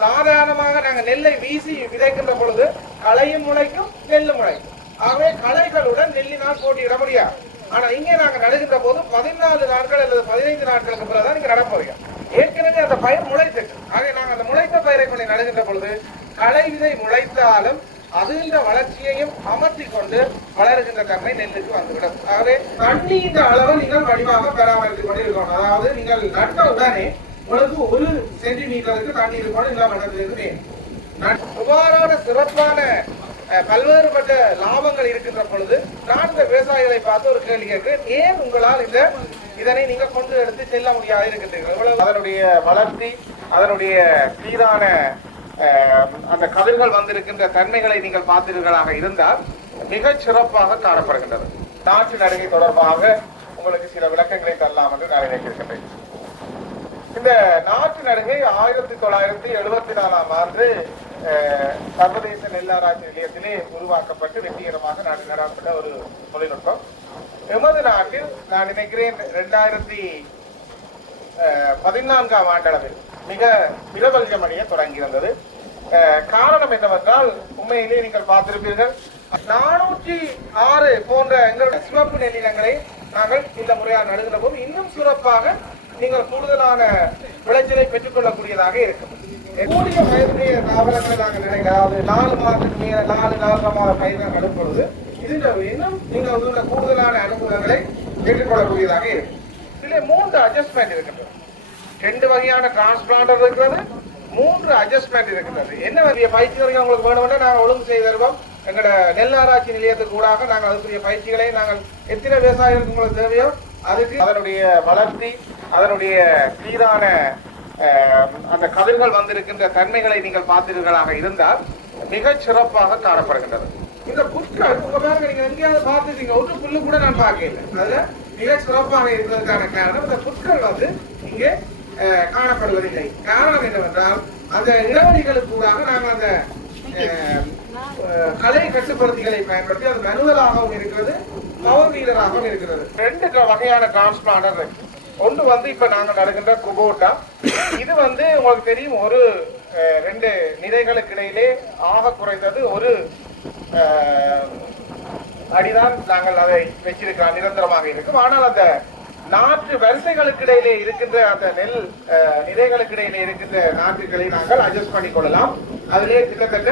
சாதாரணமாக நாங்கள் நெல்லை வீசி விதைக்கின்ற பொழுது களையும் முளைக்கும் நெல்லும் முளைக்கும். ஆகவே களைகளுடன் நெல்லினால் போட்டியிட முடியாது. ஆனா இங்கே நாங்கள் நடுகின்ற போது பதினாலு நாட்கள் அல்லது பதினைந்து நாட்களுக்கு பிறகுதான் இங்கே நடப்போம் ஏற்கனவே அந்த பயிர் முளைத்துட்டு ஆகவே நாங்கள் அந்த முளைத்த பயிரை கொண்டு நடுகின்ற பொழுது களை விதை முளைத்தாலும் அதுகின்ற வளர்ச்சியையும் அமர்த்தி கொண்டு வளருகின்ற தன்மை நெல்லுக்கு வந்துவிடும். ஆகவே தண்ணீர் அளவு நீங்கள் வடிவாக பராமரித்துக் கொண்டிருக்கணும். அதாவது நீங்கள் நட்ட உடனே உங்களுக்கு ஒரு சென்டிமீட்டருக்கு தண்ணீர் இருக்கணும் இல்லாம நடந்தது வேணும் இவ்வாறான சிறப்பான பல்வேறுபட்ட லாபங்கள் இருக்கின்ற பொழுது நான் இந்த விவசாயிகளை பார்த்து ஒரு கேள்வி கேட்கிறேன். ஏன் உங்களால் இந்த இதனை நீங்க கொண்டு எடுத்து செல்ல முடியாது இருக்கின்றீர்கள் அதனுடைய வளர்ச்சி அதனுடைய சீரான அந்த கதிர்கள் வந்திருக்கின்ற தன்மைகளை நீங்கள் பார்த்தீர்களாக இருந்தால் மிக சிறப்பாக காணப்படுகின்றது. நாட்டு நடுகை தொடர்பாக உங்களுக்கு சில விளக்கங்களை தரலாம் என்று நான் நினைக்கின்றேன் இந்த நாட்டு நடுகை ஆயிரத்தி தொள்ளாயிரத்தி எழுபத்தி நாலாம் ஆண்டு சர்வதேச நெல்லாராய்ச்சி நிலையத்திலே உருவாக்கப்பட்டு வெற்றிகரமாக நாடு ஒரு தொழில்நுட்பம். எமது நாட்டில் நான் நினைக்கிறேன் ரெண்டாயிரத்தி அஹ், பதினான்காம் ஆண்டளவில் மிக பிரபல்யமடைய தொடங்கியிருந்தது அஹ், காரணம் என்னவென்றால் உண்மையிலே நீங்கள் பார்த்திருப்பீர்கள் நானூற்றி ஆறு போன்ற எங்களுடைய சிவப்பு நெல்லினங்களை நாங்கள் இந்த முறையாக நடுகிற போது இன்னும் சிறப்பாக நீங்கள் கூடுதலான விளைச்சலை பெற்றுக்கொள்ளக்கூடியதாக இருக்கும். கூடிய பயிருடைய தாவரங்களை நாங்கள் நினைக்கிறோம் நாலு மாதத்துக்கு மேல நாலு நாலரை மாத பயிர்கள் நடும் பொழுது இதில் இன்னும் நீங்கள் உள்ள கூடுதலான அனுகூலங்களை பெற்றுக்கொள்ளக்கூடியதாக இருக்கும். இதிலே மூன்று அட்ஜஸ்ட்மெண்ட் இருக்கின்றது. ரெண்டு வகையான டிரான்ஸ்பிளான்டர் இருக்கிறது. மூன்று அட்ஜஸ்ட்மெண்ட் இருக்கின்றது. என்ன வகைய பயிற்சிகள் உங்களுக்கு வேணும்னா நாங்கள் ஒழுங்கு செய்து தருவோம். எங்களோட நெல் ஆராய்ச்சி நிலையத்துக்கு கூடாக நாங்கள் அதுக்குரிய பயிற்சிகளை நாங்கள் எத்தனை விவசாயிகளுக்கு உங்களுக்கு தேவையோ அதுக்கு அதனுடைய வளர்ச்சி அதனுடைய சீரான அஹ், அந்த கதிர்கள் வந்திருக்கின்ற தன்மைகளை நீங்கள் பார்த்தீர்களாக இருந்தால் மிக சிறப்பாக காணப்படுகின்றது. இந்த புட்கள் உங்க பாருங்க நீங்க எங்கேயாவது பார்த்துட்டீங்க ஒரு புல்லு கூட நான் பார்க்கல. அதுல மிக சிறப்பாக இருந்ததுக்கான காரணம் இந்த புட்கள் வந்து இங்கே அஹ், காணப்படுவதில்லை. காரணம் என்னவென்றால் அந்த இளவடிகளுக்கு கூடாக நாங்கள் அந்த கலை கட்டுப்படுத்திகளை பயன்படுத்தி அது மனுவலாகவும் இருக்கிறது பவர் வீலராகவும் இருக்கிறது. ரெண்டு க- வகையான டிரான்ஸ்பிளான்டர் இருக்கு. ஒன்று வந்து இப்போ நாங்கள் நடுகின்ற குபோட்டா. இது வந்து உங்களுக்கு தெரியும் ஒரு ரெண்டு நிறைகளுக்கு இடையிலே ஆக குறைந்தது ஒரு அடிதான் நாங்கள் அதை வச்சிருக்கிறோம் நிரந்தரமாக இருக்கும். ஆனால் அந்த நாற்று வரிசைகளுக்கு இடையிலே இருக்கின்ற அந்த நெல் அஹ், நிலைகளுக்கு இடையிலே இருக்கின்ற நாற்றுகளை நாங்கள் அட்ஜஸ்ட் பண்ணி கொள்ளலாம். அதிலே கிட்டத்தட்ட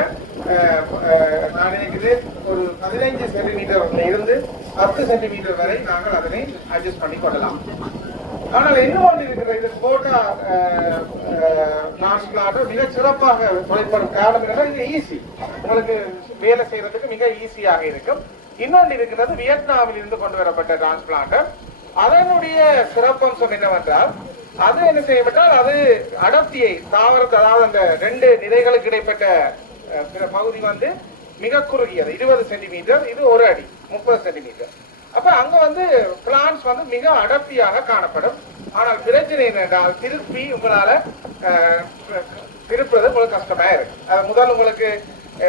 நான் நினைக்கிறேன் ஒரு பதினைஞ்சு சென்டிமீட்டர்ல இருந்து பத்து சென்டிமீட்டர் வரை நாங்கள் அதனை அட்ஜஸ்ட் பண்ணி கொள்ளலாம். ஆனால் என்ன இருக்கிற இது போட்டா டிரான்ஸ்பிளான்ட் மிக சிறப்பாக தொழிற்படும் காரணம் இது ஈஸி உங்களுக்கு வேலை செய்யறதுக்கு மிக ஈஸியாக இருக்கும். இன்னொன்று இருக்கிறது வியட்நாமில் இருந்து கொண்டு வரப்பட்ட டிரான்ஸ்பிளான்டர் அதனுடைய சிறப்பம்சம் என்னவென்றால் அது என்ன செய்யப்பட்டால் அது அடர்த்தியை தாவரத்தை அதாவது அந்த ரெண்டு நிலைகளுக்கு இடைப்பட்ட பிற பகுதி வந்து மிக குறுகியது. இருபது சென்டிமீட்டர் இது ஒரு அடி முப்பது சென்டிமீட்டர். அப்ப அங்க வந்து பிளான்ஸ் வந்து மிக அடர்த்தியாக காணப்படும். ஆனால் பிரச்சனை என்னென்றால் திருப்பி உங்களால திருப்புறது உங்களுக்கு கஷ்டமா இருக்கு. அது முதல் உங்களுக்கு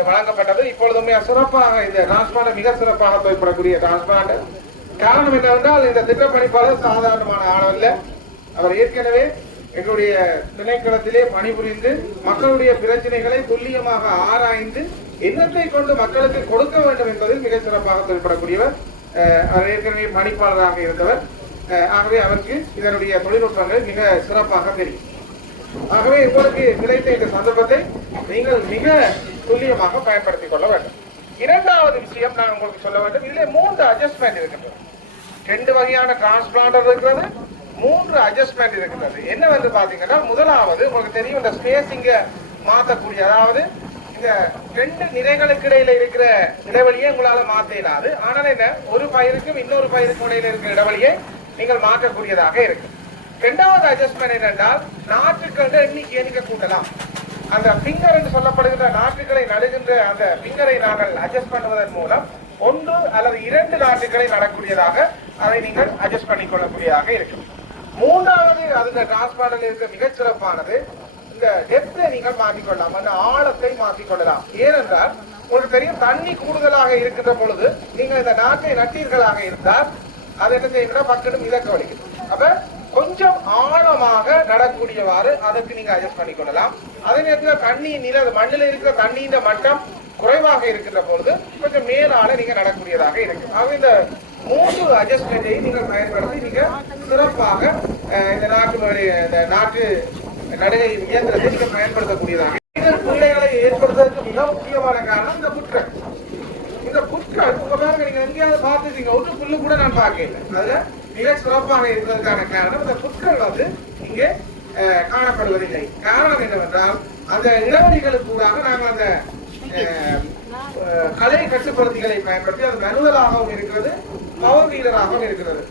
வழங்கப்பட்டது. இப்பொழுதுமே சிறப்பாக இந்த டிரான்ஸ்பிளான்ட் மிக சிறப்பாக தொழிற்படக்கூடிய டிரான்ஸ்பிளான்ட் காரணம் என்னவென்றால் இந்த திட்டப்பணிப்பாளர் சாதாரணமான ஆளல்ல அவர் ஏற்கனவே எங்களுடைய திணைக்களத்திலே பணிபுரிந்து மக்களுடைய பிரச்சனைகளை துல்லியமாக ஆராய்ந்து எண்ணத்தை கொண்டு மக்களுக்கு கொடுக்க வேண்டும் என்பதில் மிக சிறப்பாக தொழிற்படக்கூடியவர் அவர் ஏற்கனவே பணிப்பாளராக இருந்தவர். ஆகவே அவருக்கு இதனுடைய தொழில்நுட்பங்கள் மிக சிறப்பாக தெரியும். ஆகவே உங்களுக்கு கிடைத்த இந்த சந்தர்ப்பத்தை நீங்கள் மிக துல்லியமாக பயன்படுத்திக் கொள்ள வேண்டும். இரண்டாவது விஷயம் நான் உங்களுக்கு சொல்ல வேண்டும். இதிலே மூன்று அட்ஜஸ்ட்மெண்ட் இருக்கின்றன ரெண்டு வகையான டிரான்ஸ்பிளான்டர் இருக்கிறது மூன்று அட்ஜஸ்ட்மெண்ட் இருக்கிறது. என்ன வந்து பாத்தீங்கன்னா முதலாவது உங்களுக்கு தெரியும் இந்த ஸ்பேசிங்க மாற்றக்கூடிய அதாவது இந்த ரெண்டு நிலைகளுக்கு இடையில இருக்கிற இடைவெளியை உங்களால மாற்ற இயலாது. ஆனால் என்ன ஒரு பயிருக்கும் இன்னொரு பயிருக்கும் இடையில இருக்கிற இடைவெளியை நீங்கள் மாற்றக்கூடியதாக இருக்கு. ரெண்டாவது அட்ஜஸ்ட்மெண்ட் என்னென்றால் நாற்றுக்கள் எண்ணிக்கை எண்ணிக்கை கூட்டலாம். அந்த பிங்கர் என்று சொல்லப்படுகின்ற நாற்றுகளை நடுகின்ற அந்த பிங்கரை நாங்கள் அட்ஜஸ்ட் பண்ணுவதன் மூலம் ஒன்று அல்லது இரண்டு நாட்டுகளை நடக்கூடியதாக அதை நீங்கள் அட்ஜஸ்ட் பண்ணிக் கொள்ளக்கூடியதாக இருக்கும். மூன்றாவது அந்த டிரான்ஸ்பாண்டல் இருக்க மிகச் சிறப்பானது இந்த டெப்தை நீங்கள் மாற்றிக்கொள்ளலாம். அந்த ஆழத்தை மாற்றிக்கொள்ளலாம். ஏனென்றால் உங்களுக்கு தெரியும் தண்ணி கூடுதலாக இருக்கின்ற பொழுது நீங்கள் இந்த நாட்டை நட்டீர்களாக இருந்தால் அது என்ன செய்யும்னா பக்கெட்டும் மிதக்க வலிக்கும் அப்ப கொஞ்சம் ஆழமாக நடக்கூடியவாறு அதற்கு நீங்க அட்ஜஸ்ட் பண்ணிக்கொள்ளலாம். அதே நேரத்தில் தண்ணி நில மண்ணில் இருக்கிற தண்ணியின் மட்டம் குறைவாக இருக்கின்ற பொழுது கொஞ்சம் மேலான நீங்க நடக்கூடியதாக இருக்கு ஆக இந்த மூன்று அட்ஜஸ்ட்மெண்ட்டையும் நீங்கள் பயன்படுத்தி நீங்க சிறப்பாக இந்த நாட்டினுடைய இந்த நாட்டு நடுகை இயந்திரத்தை நீங்க பயன்படுத்தக்கூடியதாக இது பிள்ளைகளை ஏற்படுத்துவதற்கு மிக முக்கியமான காரணம் இந்த புட்கள் இந்த புட்கள் உங்க பாருங்க நீங்க எங்கேயாவது பார்த்துருக்கீங்க ஒரு புல்லு கூட நான் பார்க்கல. அதுல மிக சிறப்பாக இருப்பதற்கான காரணம் இந்த புட்கள் வந்து இங்கே காணப்படுவதில்லை. காரணம் என்னவென்றால் அந்த இடைவெளிகளுக்கு நாங்கள் அந்த கலை கட்டுப்படுத்திகளை பயன்படுத்தி அது மனுவலாகவும் இருக்கிறது பவர் வீலராகவும் இருக்கிறது.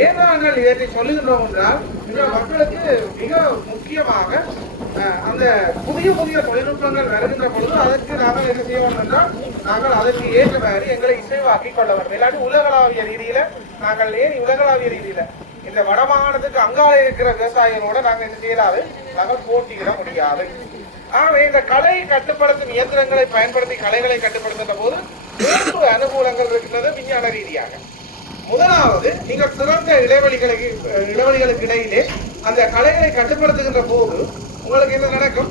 ஏனால் இதை இவற்றை சொல்லுகின்றோம் என்றால் இந்த மக்களுக்கு மிக முக்கியமாக அந்த புதிய புதிய தொழில்நுட்பங்கள் வருகின்ற பொழுது அதற்கு நாங்கள் என்ன செய்வோம் என்றால் நாங்கள் அதற்கு ஏற்ற மாதிரி எங்களை இசைவாக்கி கொள்ள வேண்டும் இல்லாட்டி உலகளாவிய ரீதியில நாங்கள் ஏன் உலகளாவிய ரீதியில இந்த வடமாகாணத்துக்கு அங்கால இருக்கிற விவசாயிகளோட நாங்கள் என்ன செய்யலாது நாங்கள் போட்டியிட முடியாது. ஆகவே இந்த கலை கட்டுப்படுத்தும் இயந்திரங்களை பயன்படுத்தி கலைகளை கட்டுப்படுத்துகிற போது மூன்று அனுகூலங்கள் இருக்கின்றது விஞ்ஞான ரீதியாக. முதலாவது நீங்கள் சிறந்த இடைவெளிகளுக்கு இடைவெளிகளுக்கு இடையிலே அந்த கலைகளை கட்டுப்படுத்துகின்ற போது உங்களுக்கு என்ன நடக்கும்?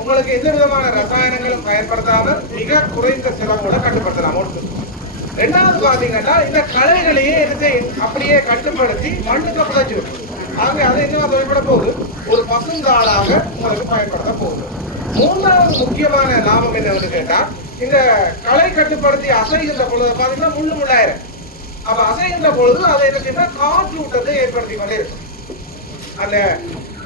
உங்களுக்கு எந்த விதமான ரசாயனங்களும் பயன்படுத்தாமல் மிக குறைந்த செலவோட கட்டுப்படுத்தலாம். ஒன்று. ரெண்டாவது பார்த்தீங்கன்னா இந்த கலைகளையே எடுத்து அப்படியே கட்டுப்படுத்தி மண்ணுக்கு புதைச்சு விட்டு ஆகவே அது என்ன தொழில்பட போகுது? ஒரு பசுந்தாளாக உங்களுக்கு பயன்படுத்த போகுது. மூன்றாவது முக்கியமான லாபம் என்னவென்று கேட்டா இந்த களை கட்டுப்படுத்தி அசைகின்ற பொழுது பாத்தீங்கன்னா முள்ளு முள்ளாயிரம். அப்ப அசைகின்ற பொழுது அதை என்ன காற்று காற்றூட்டத்தை ஏற்படுத்தி கொண்டே இருக்கும். அந்த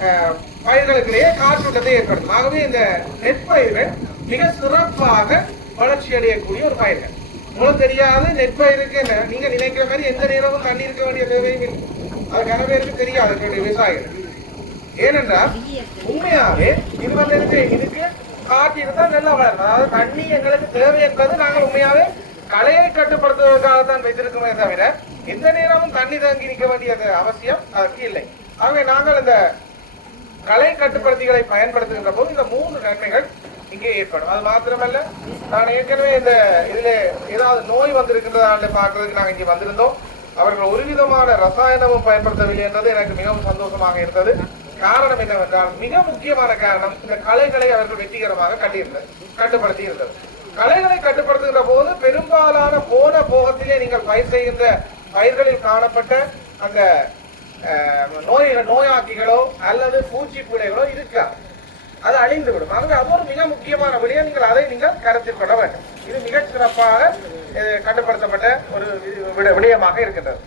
அஹ், பயிர்களுக்கிடையே காற்றூட்டத்தை ஏற்படுத்தும். ஆகவே இந்த நெற்பயிர்கள் மிக சிறப்பாக வளர்ச்சி அடையக்கூடிய ஒரு பயிர்கள். உங்களுக்கு தெரியாது நெற்பயிருக்கு என்ன? நீங்க நினைக்கிற மாதிரி எந்த நேரமும் தண்ணி இருக்க வேண்டிய தேவையும் இல்லை. அது கன பேருக்கு தெரியாது எங்களுடைய விவசாயிகள். ஏனென்றால் உண்மையாவே இது வந்து இதுக்கு காட்டி இருந்தால் நல்லா வளரும். அதாவது தண்ணி எங்களுக்கு தேவை என்பது நாங்கள் உண்மையாவே கலையை கட்டுப்படுத்துவதற்காக தான் வைத்திருக்கோமே தவிர எந்த நேரமும் தண்ணி தங்கி நிற்க வேண்டியது அவசியம் அதற்கு இல்லை. ஆகவே நாங்கள் இந்த கலை கட்டுப்படுத்திகளை பயன்படுத்துகின்ற போது இந்த மூன்று நன்மைகள் இங்கே ஏற்படும். அது மாத்திரமல்ல நான் ஏற்கனவே இந்த இதுல ஏதாவது நோய் வந்திருக்கின்றதா பார்க்கறதுக்கு நாங்கள் இங்கே வந்திருந்தோம். அவர்கள் ஒருவிதமான ரசாயனமும் பயன்படுத்தவில்லை என்றது எனக்கு மிகவும் சந்தோஷமாக இருந்தது. காரணம் என்னவென்றால் மிக முக்கியமான காரணம் இந்த கலைகளை அவர்கள் வெற்றிகரமாக கட்டியிருந்தது கட்டுப்படுத்தி இருந்தது கலைகளை கட்டுப்படுத்துகின்ற போது பெரும்பாலான போன போகத்திலே நீங்கள் பயிர் செய்கின்ற பயிர்களில் காணப்பட்ட அந்த நோய் நோயாக்கிகளோ அல்லது பூச்சி பிழைகளோ இருக்காது அது அழிந்து விடும் ஆகவே அது ஒரு மிக முக்கியமான விடயம். நீங்கள் அதை நீங்கள் கருத்தில் கொள்ள வேண்டும். இது மிகச் சிறப்பாக கட்டுப்படுத்தப்பட்ட ஒரு விட- விடயமாக இருக்கின்றது.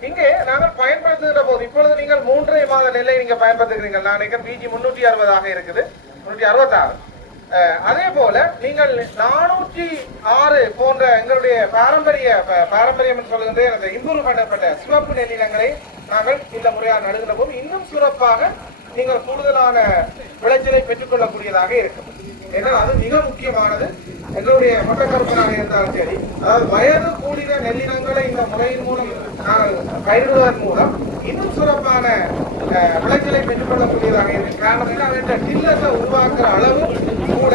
இங்கே நாங்கள் பயன்படுத்துகிற போது இப்பொழுது நீங்கள் மூன்றரை மாத நெல்லை நீங்க பயன்படுத்துகிறீர்கள். நான் பிஜி முன்னூற்றி அறுபதாக இருக்குது. முன்னூற்றி அறுபத்தாறு. அதே போல நீங்கள் நானூற்றி ஆறு போன்ற எங்களுடைய பாரம்பரிய ப- பாரம்பரியம் சொல்கின்ற அந்த இம்ப்ரூவ் பண்ணப்பட்ட சிவப்பு நெல்லினங்களை நாங்கள் இந்த முறையாக நடுகிற போது இன்னும் சிறப்பாக நீங்கள் கூடுதலான விளைச்சலை பெற்றுக்கொள்ளக்கூடியதாக இருக்கும். ஏன்னா அது மிக முக்கியமானது. எங்களுடைய மட்டக்கருப்பனாக இருந்தாலும் சரி அதாவது வயது கூடின நெல்லினங்களை இந்த முறையின் மூலம் நாங்கள் பயிரிடுவதன் மூலம் இன்னும் சிறப்பான விளைச்சலை பெற்றுக்கொள்ளக்கூடியதாக இருக்கு. காரணம் என்ன? அவற்றை டில்லத்தை உருவாக்குற அளவு கூட.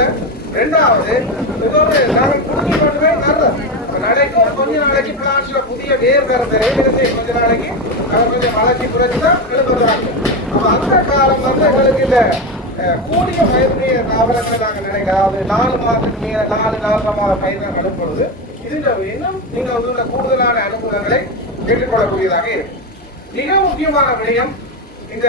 ரெண்டாவது இதோடு நாங்கள் குடும்பி மட்டுமே நல்லது. நடுறோம் கொஞ்ச நாளைக்கு பிளான்ஸ்ல புதிய வேர் தரத்தை ரேட்டு கொஞ்ச நாளைக்கு நாங்கள் கொஞ்சம் வளர்ச்சி குறைச்சு தான் எழுதுறாங்க அந்த காலம் வந்து எங்களுக்கு இந்த கூடிய பயிர்களிய தாவரங்களை நாங்கள் நினைக்கிறோம் அது நாலு மாதத்துக்கு மேல நாலு நாலரை மாத பயிர்கள் நடும் பொழுது இதுல இன்னும் நீங்க உள்ள கூடுதலான அனுகூலங்களை கேட்டுக்கொள்ளக்கூடியதாக மிக முக்கியமான விடயம் இந்த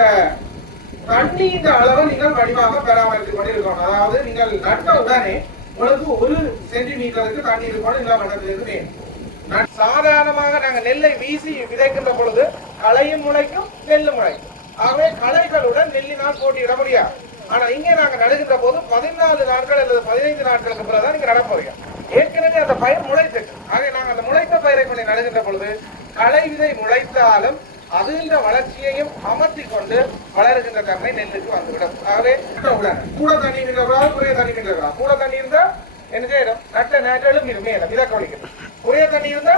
தண்ணீர் அளவை நீங்கள் வடிவாக பராமரித்துக் கொண்டிருக்கணும். அதாவது நீங்கள் நட்டவுடனே உங்களுக்கு ஒரு சென்டிமீட்டருக்கு தண்ணீர் இருக்கணும் இந்த வளர்ந்தது வேணும் சாதாரணமாக நாங்க நெல்லை வீசி விதைக்கின்ற பொழுது களையும் முளைக்கும் நெல்லு முளைக்கும். ஆகவே களைகளுடன் நெல்லினால் போட்டியிட முடியாது. ஆனா இங்கே நாங்க நடுகின்ற போது பதினாலு நாட்கள் அல்லது பதினைந்து நாட்களுக்கு பிறகுதான் நீங்க நட போறீங்க. ஏற்கனவே அந்த பயிர் முளைத்துட்டு ஆக நாங்க அந்த முளைத்த பயிரை கொண்டு நடுகின்ற பொழுது களை விதை முளைத்தாலும் அதுன்ற வளர்ச்சியையும் அமர்த்தி கொண்டு வளருகின்ற தன்மை நெல்லுக்கு வந்துவிடும். ஆகவே கூட தண்ணி நின்றவரா குறைய தண்ணி நின்றவரா கூட தண்ணி இருந்தா என்ன செய்யணும்? நட்ட நேற்றாலும் இருமே இல்லை. இதை கவனிக்கணும். குறைய தண்ணி இருந்தா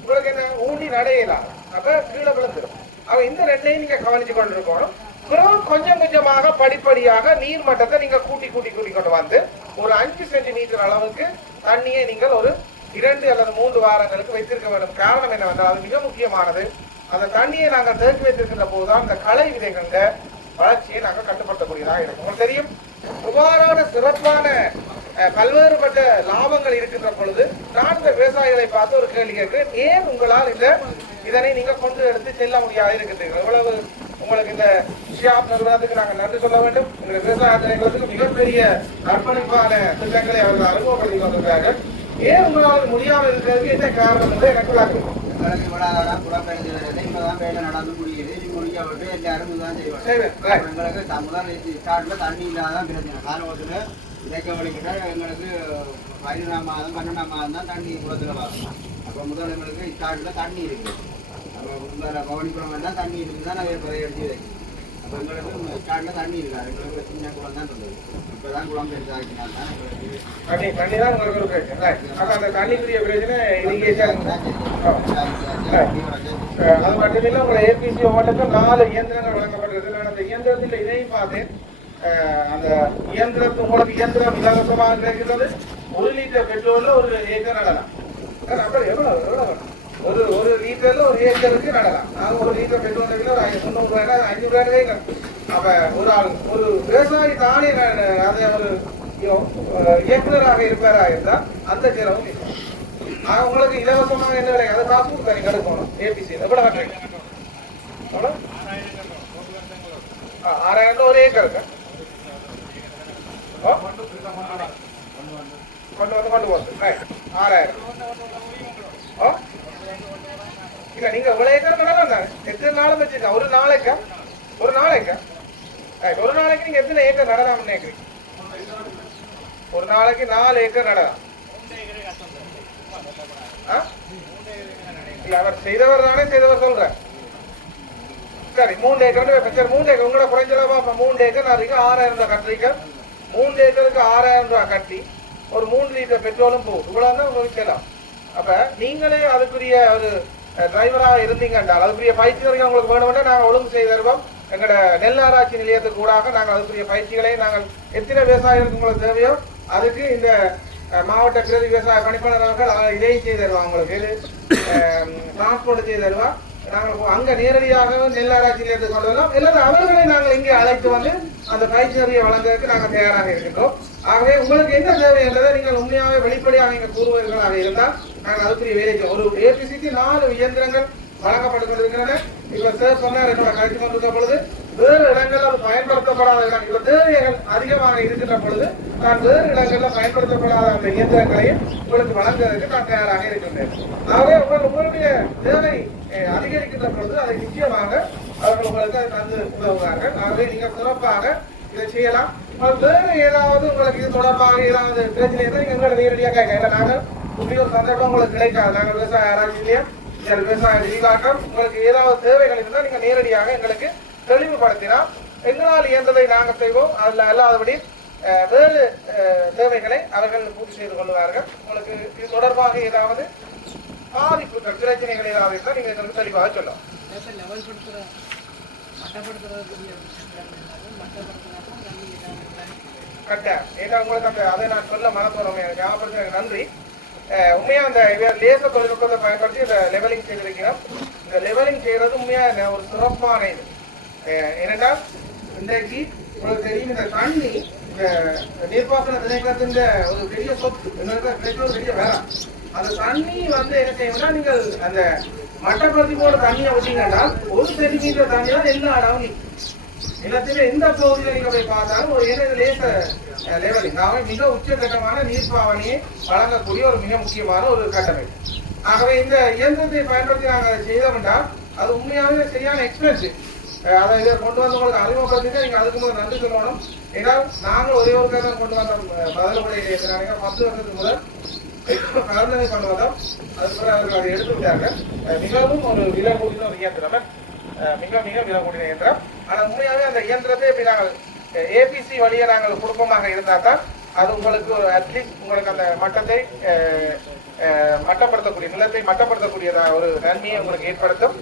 உங்களுக்கு என்ன? ஊண்டி நடையலாம். அப்ப கீழே விழுந்துடும் அவ இந்த ரெண்டையும் நீங்க கவனிச்சு கொண்டிருக்கணும். பிறகு கொஞ்சம் கொஞ்சமாக படிப்படியாக நீர் மட்டத்தை நீங்க கூட்டி கூட்டி கூட்டி கொண்டு வந்து ஒரு அஞ்சு சென்டிமீட்டர் அளவுக்கு தண்ணியை நீங்கள் ஒரு இரண்டு அல்லது மூன்று வாரங்களுக்கு வைத்திருக்க வேண்டும். காரணம் என்னவென்றால் அது மிக முக்கியமானது. அந்த தண்ணியை நாங்கள் தேக்கி வைத்திருக்கின்ற போதுதான் அந்த களை விதைகள வளர்ச்சியை நாங்கள் கட்டுப்படுத்தக்கூடியதாக இருக்கும். உங்களுக்கு தெரியும் இவ்வாறான சிறப்பான பல்வேறுபட்ட லாபங்கள் இருக்கின்ற பொழுது நான் இந்த விவசாயிகளை பார்த்து ஒரு கேள்வி கேட்கிறேன் ஏன் உங்களால் இந்த இதனை நீங்க கொண்டு எடுத்து செல்ல முடியாது இருக்கின்றீர்கள்? இவ்வளவு உங்களுக்கு இந்த ஷியாப் நிறுவனத்துக்கு நாங்கள் நன்றி சொல்ல வேண்டும். இந்த விவசாய தலைவர்களுக்கு மிகப்பெரிய அர்ப்பணிப்பான திட்டங்களை அவர்கள் அறிமுகப்படுத்தி வந்திருக்காங்க ஏன் உங்களால் முடியாமல் இருக்கிறதுக்கு என்ன காரணம் என்று எனக்கு விளக்கும் எங்களுக்கு இவ்வளவுதான் புலம்பெயர்ந்து வருது இப்பதான் வேலை நடந்து முடியுது இது முடிக்க விட்டு எல்லாரும் இதுதான் செய்வாங்க. எங்களுக்கு சமுதாய ஸ்டார்ட்ல தண்ணி இல்லாதான் பிரச்சனை. காலவத்துல இதைக்க வலிக்கிட்டா எங்களுக்கு பதினொன்றாம் மாதம் பன்னெண்டாம் மாதம் தான் தண்ணி குளத்துல வரும். அப்போ முதல்ல எங்களுக்கு ஸ்டார்ட்ல தண்ணி இருக்கு. அப்போ உங்களை எல்லாம் தண்ணி இருக்கு தான் நாங்கள் இப்போ எடுத்து வைக்கணும் அப்போ எங்களுக்கு ஸ்டார்ட்ல தண்ணி இருக்காது எங்களுக்கு சின்ன குளம் தான் இருந்தது இப்போதான் குளம் பெருசாக்கினால் தான் எங்களுக்கு தண்ணி தண்ணி தான் உங்களுக்கு ஒரு பிரச்சனை அந்த தண்ணிக்குரிய பிரச்சனை irrigation. அஹ் அது மட்டும் இல்ல உங்களை ஏபிசி ஒவ்வொன்றுக்கும் நாலு இயந்திரங்கள் வழங்கப்பட்டிருக்கு நான் அந்த இயந்திரத்தில் இதையும் பார்த்தேன் அந்த இயந்திரத்து உங்களுக்கு இயந்திரம் இலவசமாக கிடைக்கிறது ஒரு லிட்டர் பெட்ரோல்ல ஒரு ஏக்கர் அஹ் அப்புறம் ஒரு ஒரு லிட்டர்ல ஒரு ஏக்கருக்கு நடலாம். நாங்க ஒரு லிட்டர் பெட்ரோல் ஒரு தொண்ணூறு முந்நூறு ரூபாய் அஞ்சூறு ரூபாய் அப்ப ஒரு ஆள் ஒரு விவசாயி தானே நான் அதை ஒரு இயக்குநராக இயக்குனராக இருப்பாரா இருந்தா அந்த செலவும் நான் உங்களுக்கு இலவசமாக என்ன விலை? அதை காசும் தனி கடுக்கணும் ஏபிசி எவ்வளவு கட்டுறீங்க? எவ்வளவு? ஆ, ஆறாயிரம் ரூபாய் ஒரு ஏக்கருக்கு கொண்டு வந்து கொண்டு போகுது ஆறாயிரம். ஓ? இல்ல நீங்க இவ்வளவு ஏக்கர் கடலாம் தானே? எத்தனை நாள் வச்சிருக்கா ஒரு நாளைக்கா? ஒரு நாளைக்கா? ஒரு நாளைக்கு நீங்க எத்தனை ஏக்கர் நடலாம்னு நினைக்கிறீங்க ஒரு நாளைக்கு நாலு ஏக்கர் நடலாம் ஆ? இல்ல அவர் செய்தவர் தானே செய்தவர் சொல்ற சரி மூணு ஏக்கர் சரி மூணு ஏக்கர் உங்களோட குறைஞ்சதா அப்ப மூணு ஏக்கர் நான் இருக்கு ஆறாயிரம் ரூபாய் கட்டுறீங்க. மூணு ஏக்கருக்கு ஆறாயிரம் ரூபாய் கட்டி ஒரு மூணு லிட்டர் பெட்ரோலும் போகும் இவ்வளவு தான் உங்களுக்கு செய்யலாம் அப்ப நீங்களே அதுக்குரிய ஒரு டிரைவராக இருந்தீங்க என்றால் அதுக்குரிய பயிற்சிகள் உங்களுக்கு வேணும்னா நாங்கள் ஒழுங்கு செய்து தருவோம். எங்களோட நெல் ஆராய்ச்சி நிலையத்துக்கு கூடாக நாங்கள் அதுக்குரிய பயிற்சிகளை நாங்கள் எத்தனை விவசாயிகளுக்கு உங்களுக்கு தேவையோ அதுக்கு இந்த மாவட்ட பிரதி விவசாய பணிப்பாளர் அவர்கள் இதையும் செய்து தருவாங்க உங்களுக்கு. இது டிரான்ஸ்போர்ட் செய்து தருவாங்க நாங்கள் அங்க நேரடியாக நெல் ஆராய்ச்சி நிலையத்துக்கு கொண்டு வரலாம் இல்லாத அவர்களை நாங்கள் இங்கே அழைத்து வந்து அந்த பயிற்சி அறிவை வழங்குவதற்கு நாங்கள் தயாராக இருக்கின்றோம். ஆகவே உங்களுக்கு என்ன தேவை என்றதை நீங்கள் உண்மையாகவே வெளிப்படையாக நீங்கள் கூறுவீர்களாக இருந்தால் நாங்கள் அதுக்குரிய வேலை ஒரு ஏபிசிக்கு நாலு இயந்திரங்கள் வழங்கப்பட்டு கொண்டிருக்கின்றன. இப்போ சார் சொன்னார் என்னோட கருத்து கொண்டிருக்க பொழுது வேறு இடங்கள் அது பயன்படுத்தப்படாத இடம் தேவைகள் அதிகமாக இருக்கின்ற பொழுது நான் வேறு இடங்கள்ல பயன்படுத்தப்படாத அந்த இயந்திரங்களையும் உங்களுக்கு வழங்குவதற்கு நான் தயாராக இருக்கின்றேன். ஆகவே உங்கள் உங்களுடைய தேவை அதிகரிக்கின்ற பொழுது அதை நிச்சயமாக அவர்கள் உங்களுக்கு அதை தந்து உதவுவார்கள். ஆகவே நீங்கள் சிறப்பாக இதை செய்யலாம். வேறு ஏதாவது உங்களுக்கு இது தொடர்பாக ஏதாவது பிரச்சனை இருந்தால் எங்களை நேரடியாக கேட்கல நாங்கள் இப்படி ஒரு சந்தர்ப்பம் உங்களுக்கு கிடைக்காது. நாங்கள் விவசாய ஆராய்ச்சி விவசாய விரிவாக்கம் உங்களுக்கு ஏதாவது தேவைகள் இருந்தால் நீங்கள் நேரடியாக எங்களுக்கு தெளிவுபடுத்தினா எங்களால் இயன்றதை நாங்கள் செய்வோம். அதில் அல்லாதபடி வேறு தேவைகளை அவர்கள் பூர்த்தி செய்து கொள்வார்கள் உங்களுக்கு இது தொடர்பாக ஏதாவது பாதிப்புகள் பிரச்சனைகள் ஏதாவது இருந்தால் நீங்க எங்களுக்கு தெளிவாக சொல்லலாம். கரெக்டாக ஏன்னா உங்களுக்கு அந்த அதை நான் சொல்ல எனக்கு ஞாபகப்படுத்த நன்றி. அஹ் உண்மையா அந்த லேச தொழில்நுட்பத்தை பயன்படுத்தி இந்த லெவலிங் செய்திருக்கிறோம் இந்த லெவலிங் செய்யறது உண்மையா ந- ஒரு சிறப்பான இது. ஏனென்றால் இன்றைக்கு உங்களுக்கு தெரியும் இந்த தண்ணி இந்த நீர்ப்பாசன திணைக்களத்தின் ஒரு பெரிய சொத்து கிடைக்கிற ஒரு பெரிய வேலை அந்த தண்ணி வந்து என்ன செய்யணும்னா நீங்கள் அந்த மட்டப்படுத்தி போட தண்ணியை விட்டீங்கன்னா ஒரு சென்டிமீட்டர் தண்ணி தான் எல்லா இடமும் நிக்கும். எந்த பகுதியில் நீங்க போய் பார்த்தாலும் ஒரு ஏழு லேச லெவலிங் ஆகவே மிக உச்சகட்டமான நீர் வழங்கக்கூடிய ஒரு மிக முக்கியமான ஒரு கட்டமைப்பு. ஆகவே இந்த இயந்திரத்தை பயன்படுத்தி நாங்கள் செய்தோம்னா அது உண்மையாகவே சரியான எக்ஸ்பென்சிவ் அதை இதை கொண்டு வந்து உங்களுக்கு அறிமுகப்படுத்தி நீங்க அதுக்கு முதல் நன்றி சொல்லணும். ஏன்னா நாங்கள் ஒரே ஒரு தான் கொண்டு வந்தோம். பதிலுடைய பத்து வருஷத்துக்கு முதல் கலந்தனை கொண்டு வந்தோம். அதுக்கப்புறம் அவர்கள் அதை எடுத்து விட்டாங்க மிகவும் ஒரு விலை கூடின ஒரு இயந்திரம். மிக மிக விலை கூடின இயந்திரம். ஆனால் உண்மையாகவே அந்த இயந்திரத்தை இப்படி நாங்கள் ஏபிசி வழியை நாங்கள் குடும்பமாக இருந்தால் தான் அது உங்களுக்கு அட்லீஸ்ட் உங்களுக்கு அந்த மட்டத்தை மட்டப்படுத்தக்கூடிய நிலத்தை மட்டப்படுத்தக்கூடியதா ஒரு நன்மையை உங்களுக்கு ஏற்படுத்தும்.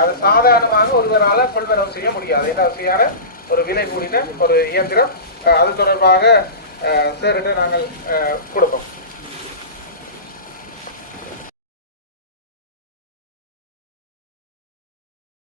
அது சாதாரணமாக ஒருவரால் கொள்வனவு செய்ய முடியாது. என்ன வசதியான ஒரு விலை கூடின ஒரு இயந்திரம். அது தொடர்பாக அஹ், நாங்கள் கொடுப்போம்.